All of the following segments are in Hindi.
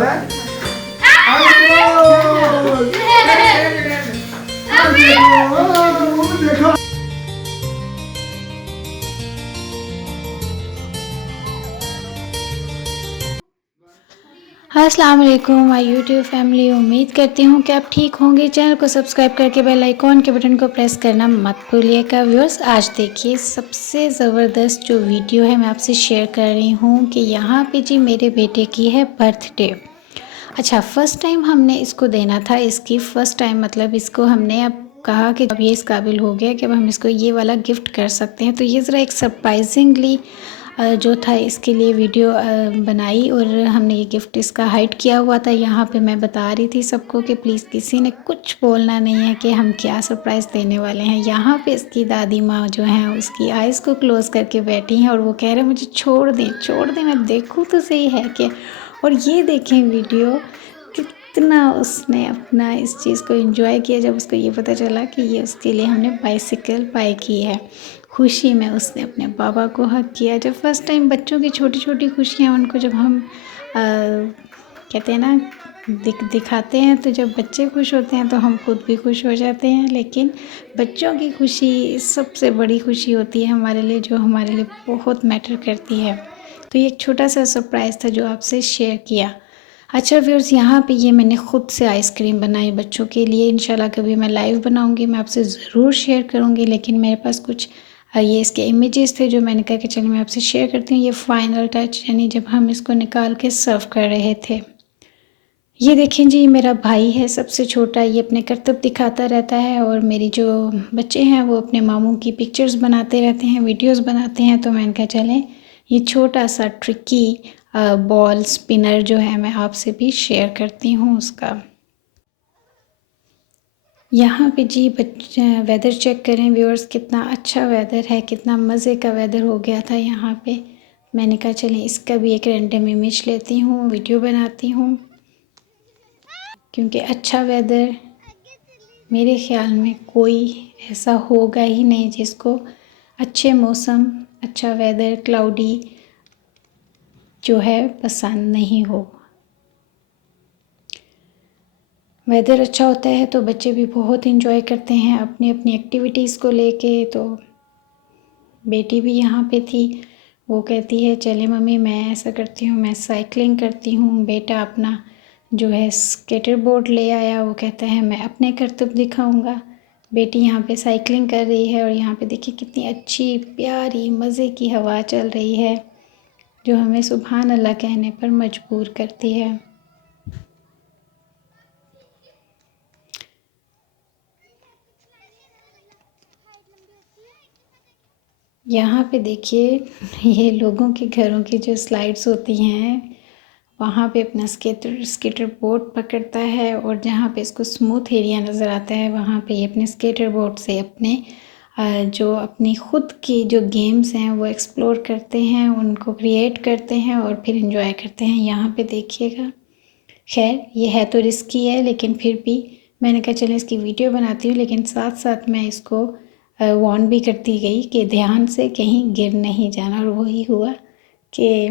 अस्सलाम वालेकुम माय यूट्यूब फैमिली। उम्मीद करती हूँ कि आप ठीक होंगे। चैनल को सब्सक्राइब करके बेल आइकॉन के बटन को प्रेस करना मत भूलिएगा। व्यूअर्स, आज देखिए सबसे ज़बरदस्त जो वीडियो है मैं आपसे शेयर कर रही हूँ कि यहाँ पे जी मेरे बेटे की है बर्थडे। अच्छा, फ़र्स्ट टाइम हमने इसको देना था, इसकी फ़र्स्ट टाइम मतलब इसको हमने अब कहा कि अब ये इस काबिल हो गया कि अब हम इसको ये वाला गिफ्ट कर सकते हैं। तो ये ज़रा एक सरप्राइजिंगली जो था इसके लिए वीडियो बनाई और हमने ये गिफ्ट इसका हाइड किया हुआ था। यहाँ पे मैं बता रही थी सबको कि प्लीज़ किसी ने कुछ बोलना नहीं है कि हम क्या सरप्राइज़ देने वाले हैं। यहाँ पे इसकी दादी माँ जो हैं उसकी आइज़ को क्लोज़ करके बैठी हैं और वो कह रहे हैं मुझे छोड़ दें, मैं देखूँ तो सही है कि। और ये देखें वीडियो, कितना उसने अपना इस चीज़ को एंजॉय किया जब उसको ये पता चला कि ये उसके लिए हमने बाइसिकल बाय की है। खुशी में उसने अपने बाबा को हग किया। जब फर्स्ट टाइम बच्चों की छोटी छोटी खुशियाँ उनको जब हम कहते हैं ना दिखाते हैं, तो जब बच्चे खुश होते हैं तो हम खुद भी खुश हो जाते हैं। लेकिन बच्चों की खुशी सबसे बड़ी खुशी होती है हमारे लिए, जो हमारे लिए बहुत मैटर करती है। तो ये एक छोटा सा सरप्राइज़ था जो आपसे शेयर किया। अच्छा व्यूअर्स, यहाँ पे ये मैंने ख़ुद से आइसक्रीम बनाई बच्चों के लिए। इंशाल्लाह कभी मैं लाइव बनाऊँगी, मैं आपसे ज़रूर शेयर करूँगी। लेकिन मेरे पास कुछ ये इसके इमेजेस थे जो मैंने कहा कि चलिए मैं आपसे शेयर करती हूँ। ये फाइनल टच यानी जब हम इसको निकाल के सर्व कर रहे थे। ये देखें जी, मेरा भाई है सबसे छोटा, ये अपने करतब दिखाता रहता है और मेरी जो बच्चे हैं वो अपने मामू की पिक्चर्स बनाते रहते हैं, वीडियोस बनाते हैं। तो मैंने कहा चलें ये छोटा सा ट्रिकी बॉल स्पिनर जो है मैं आपसे भी शेयर करती हूँ उसका। यहाँ पे जी वेदर चेक करें व्यूअर्स, कितना अच्छा वेदर है, कितना मज़े का वेदर हो गया था यहाँ पे। मैंने कहा चलें इसका भी एक रैंडम इमेज लेती हूँ, वीडियो बनाती हूँ, क्योंकि अच्छा वेदर मेरे ख़्याल में कोई ऐसा होगा ही नहीं जिसको अच्छे मौसम, अच्छा वेदर, क्लाउडी जो है पसंद नहीं हो। वेदर अच्छा होता है तो बच्चे भी बहुत इंजॉय करते हैं अपनी अपनी एक्टिविटीज़ को लेके। तो बेटी भी यहाँ पे थी, वो कहती है चले मम्मी मैं ऐसा करती हूँ, मैं साइकिलिंग करती हूँ। बेटा अपना जो है स्केटर बोर्ड ले आया, वो कहता है मैं अपने करतब दिखाऊंगा। बेटी यहाँ पे साइकिलिंग कर रही है और यहाँ पे देखिए कितनी अच्छी प्यारी मज़े की हवा चल रही है जो हमें सुभान अल्लाह कहने पर मजबूर करती है। यहाँ पे देखिए ये लोगों के घरों की जो स्लाइड्स होती हैं वहाँ पे अपना स्केटर बोर्ड पकड़ता है और जहाँ पे इसको स्मूथ एरिया नज़र आता है वहाँ पे ये अपने स्केटर बोर्ड से अपने जो अपनी ख़ुद की जो गेम्स हैं वो एक्सप्लोर करते हैं, उनको क्रिएट करते हैं और फिर इंजॉय करते हैं। यहाँ पे देखिएगा, खैर ये है तो रिस्की है लेकिन फिर भी मैंने कहा चलें इसकी वीडियो बनाती हूँ, लेकिन साथ साथ मैं इसको वार्न भी करती गई कि ध्यान से कहीं गिर नहीं जाना। और वही हुआ कि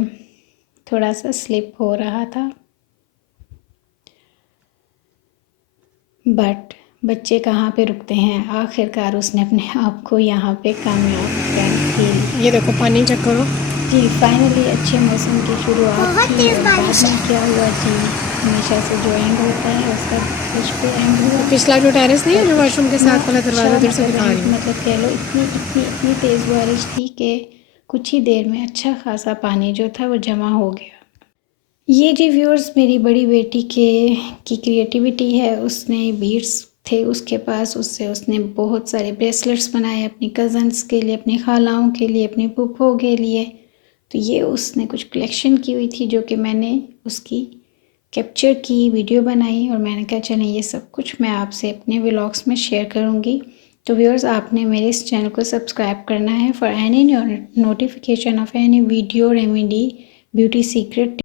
थोड़ा सा स्लिप हो रहा था, बट बच्चे कहाँ पे रुकते हैं, आखिरकार उसने अपने आप को यहाँ पे कामयाब कर दी। ये देखो पानी चेक करो जी, फाइनली अच्छे मौसम की शुरुआत थी और बाद में क्या हुआ जी, हमेशा से जो एंड होता है उसका कुछ भी एंड हुआ। पिछला जो टेरेस नहीं है जो वॉशरूम के साथ वाला दरवाज़ा, उधर से दिखा रही हूँ। मतलब कह लो इतनी तेज़ बारिश थी कि कुछ ही देर में अच्छा खासा पानी जो था वो जमा हो गया। ये जी व्यूअर्स मेरी बड़ी बेटी की क्रिएटिविटी है। उसने बीड्स थे उसके पास, उससे उसने बहुत सारे ब्रेसलेट्स बनाए अपनी कज़न्स के लिए, अपनी खालाओं के लिए, अपनी फूफों के लिए। तो ये उसने कुछ कलेक्शन की हुई थी जो कि मैंने उसकी कैप्चर की, वीडियो बनाई और मैंने कहा चलें ये सब कुछ मैं आपसे अपने व्लॉग्स में शेयर करूँगी। तो व्यूअर्स आपने मेरे इस चैनल को सब्सक्राइब करना है for any notification of any video remedy beauty secret